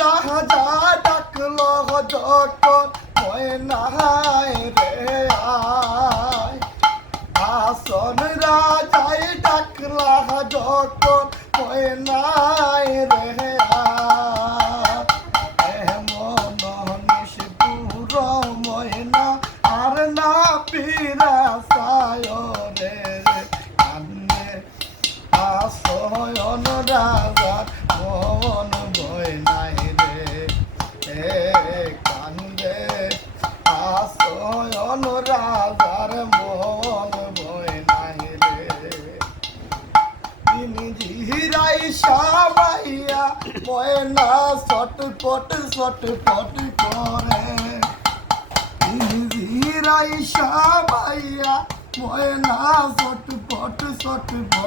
রাজা ডাকল যখন ময়নায় রে আয় আসন রাজাই ডাকলা যখন ময়নায় রে আয় এমন নিষ্ঠুর ময়না আর না পিরাসায় রে কান্দে আসয়ন রাজার মন ভয় নাই রে কান্দে আসয়ন রাজার মন ভয় নাই রে তিনি জিরাই সাবাইয়া ময়না ছটপট করে তিনি জিরাই সাবাইয়া ময়না ছটপট